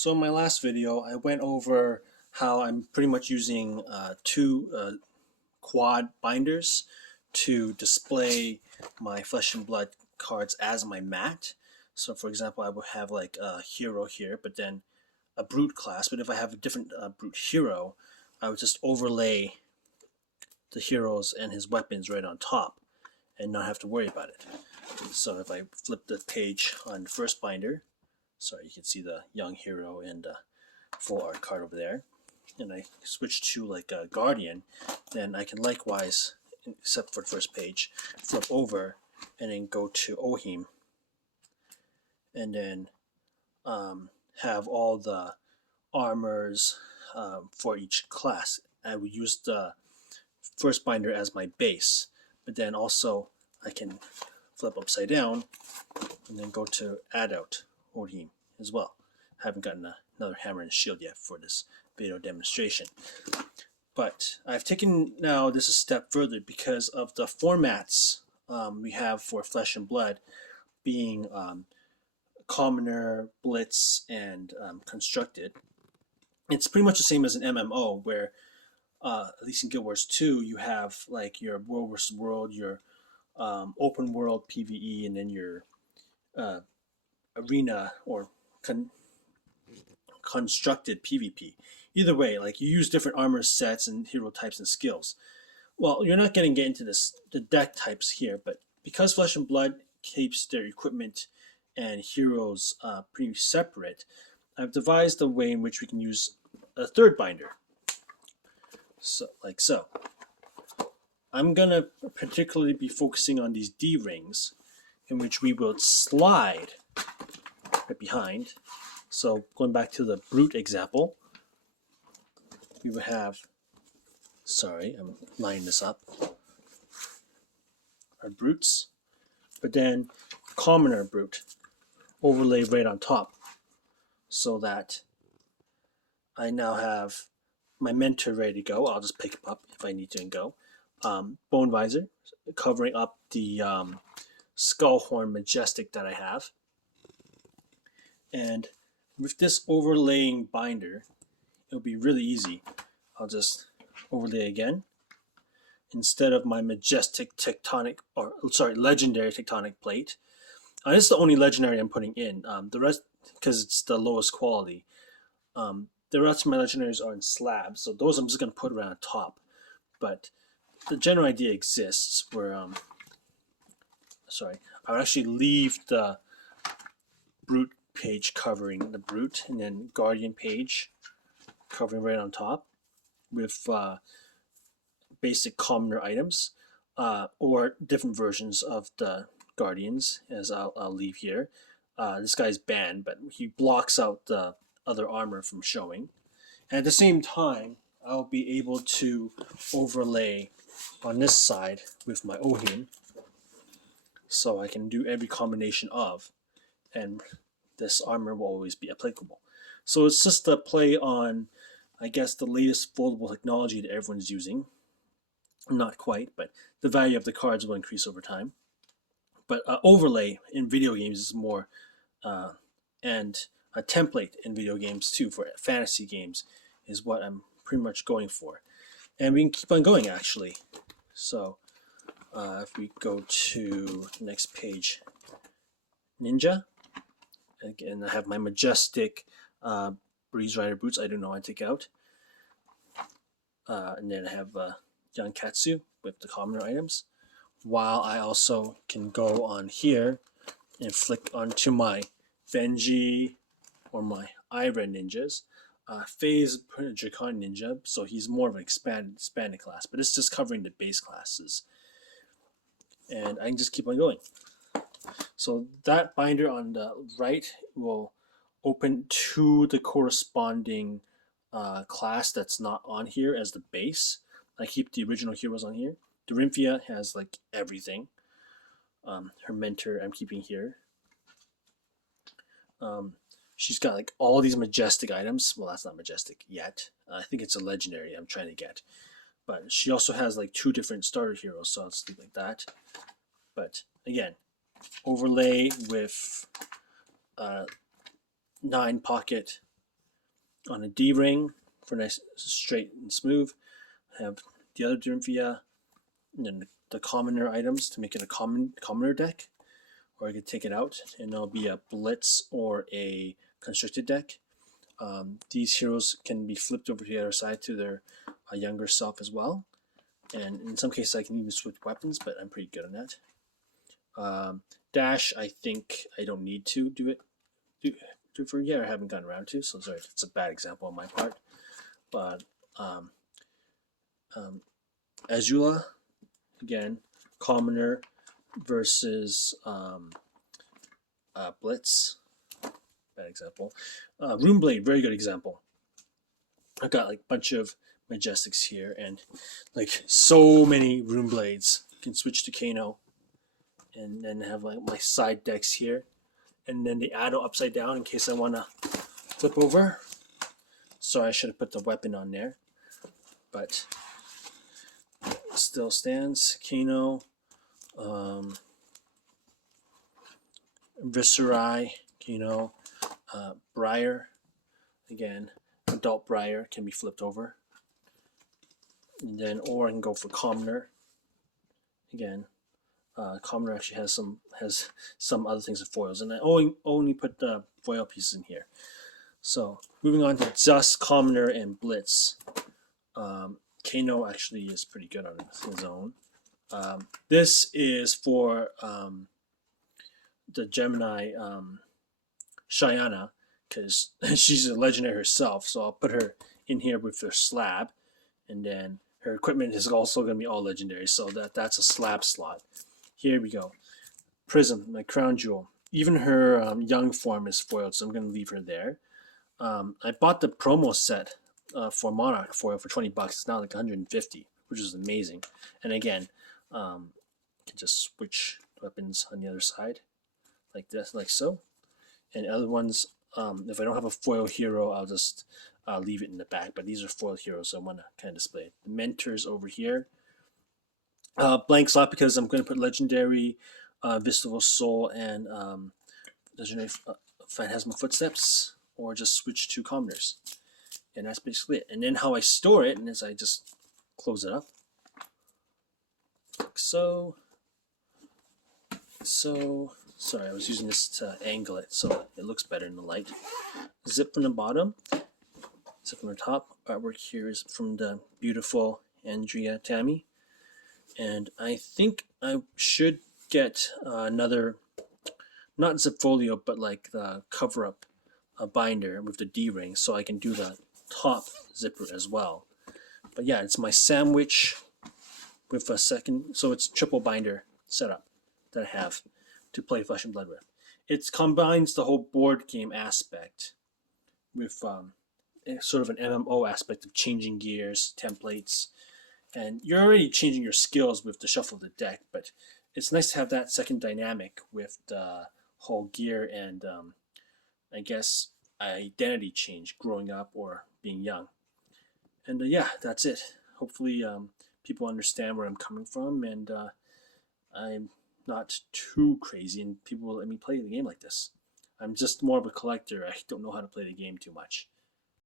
So in my last video, I went over how I'm pretty much using two quad binders to display my Flesh and Blood cards as my mat. So for example, I would have like a hero here, but then a brute class. But if I have a different brute hero, I would just overlay the heroes and his weapons right on top and not have to worry about it. So if I flip the page on the first binder, sorry, you can see the young hero and full art card over there, and I switch to like a guardian, then I can likewise, except for the first page, flip over and then go to Ohim and then have all the armors for each class. I would use the first binder as my base, but then also I can flip upside down and then go to add out Ohim as well. I haven't gotten another hammer and shield yet for this video demonstration. But I've taken now this a step further because of the formats we have for Flesh and Blood being Commoner, Blitz, and Constructed. It's pretty much the same as an MMO where at least in Guild Wars 2 you have like your world versus world, your open world PvE, and then your arena or constructed PvP. Either way, like you use different armor sets and hero types and skills. Well, you're not going to get into the deck types here, but because Flesh and Blood keeps their equipment and heroes pretty separate, I've devised a way in which we can use a third binder. So, like so. I'm going to particularly be focusing on these D rings, in which we will slide right behind. So going back to the brute example, we would have, sorry, I'm lining this up, our brutes, but then commoner brute overlay right on top, so that I now have my mentor ready to go. I'll just pick him up if I need to and go. Bone visor covering up the skullhorn majestic that I have, and with this overlaying binder, it'll be really easy. I'll just overlay again. Instead of my majestic tectonic, or sorry, legendary tectonic plate. This is the only legendary I'm putting in. The rest, because it's the lowest quality. The rest of my legendaries are in slabs, so those I'm just going to put around top. But the general idea exists where, sorry, I would actually leave the brute page covering the brute, and then guardian page covering right on top with basic commoner items, or different versions of the guardians, as I'll leave here. This guy's banned, but he blocks out the other armor from showing. And at the same time, I'll be able to overlay on this side with my Ohim, so I can do every combination of, and this armor will always be applicable. So it's just a play on, I guess, the latest foldable technology that everyone's using. Not quite, but the value of the cards will increase over time. But overlay in video games is more, and a template in video games too for fantasy games is what I'm pretty much going for. And we can keep on going actually. So if we go to the next page, Ninja. Again, I have my majestic Breeze Rider boots. I don't know I take out. And then I have Young Katsu with the commoner items. While I also can go on here and flick onto my Venji or my Ira ninjas. Phase Dracon Ninja, so he's more of an expanded class, but it's just covering the base classes. And I can just keep on going. So that binder on the right will open to the corresponding class that's not on here as the base. I keep the original heroes on here. Dorinthia has like everything. Her mentor I'm keeping here. She's got like all these majestic items. Well, that's not majestic yet. I think it's a legendary I'm trying to get. But she also has like 2 different starter heroes, so it's like that. But again, overlay with 9 pocket On a D ring for nice, straight and smooth. I have the other Dyrmphia, and then the commoner items to make it a commoner deck. Or I could take it out and it'll be a blitz or a constricted deck. These heroes can be flipped over to the other side to their younger self as well. And in some cases, I can even switch weapons, but I'm pretty good on that. Dash, I think I don't need to do for yet. I haven't gotten around to, so sorry, it's a bad example on my part. But Azula, again, commoner versus Blitz, bad example. Runeblade, very good example. I've got like a bunch of Majestics here, and like so many Runeblades. Can switch to Kano, and then have like my side decks here, and then the Addo upside down in case I want to flip over. Sorry, I should have put the weapon on there, but still stands. Kano, Viserai, Briar. Again, adult Briar can be flipped over. And then, or I can go for Commoner. Again, Commoner actually has some other things of foils, and I only put the foil pieces in here. So moving on to just Commoner and Blitz. Kano actually is pretty good on his own. This is for the Gemini Shyana, because she's a legendary herself, so I'll put her in here with her slab, and then her equipment is also going to be all legendary, so that's a slab slot. Here we go. Prism, my crown jewel. Even her young form is foiled, so I'm going to leave her there. I bought the promo set for Monarch foil for $20. It's now like 150, which is amazing. And again, you can just switch weapons on the other side, like this, like so. And other ones, if I don't have a foil hero, I'll just leave it in the back. But these are foil heroes, so I want to kind of display it. The Mentors over here. Blank slot because I'm going to put legendary Vistful Soul and legendary Phantasmal Footsteps, or just switch to commoners. And that's basically it. And then how I store it is I just close it up, like so. Sorry, I was using this to angle it so it looks better in the light. Zip from the bottom, zip from the top. Artwork here is from the beautiful Andrea Tammy. And I think I should get another, not zipfolio, but like the cover-up binder with the D-ring, so I can do the top zipper as well. But yeah, it's my sandwich with a second, so it's triple binder setup that I have to play Flesh and Blood with. It combines the whole board game aspect with sort of an MMO aspect of changing gears, templates, and you're already changing your skills with the shuffle of the deck, but it's nice to have that second dynamic with the whole gear and I guess identity change growing up or being young. And yeah, that's it. Hopefully people understand where I'm coming from, and I'm not too crazy and people will let me play the game like this. I'm just more of a collector. I don't know how to play the game too much.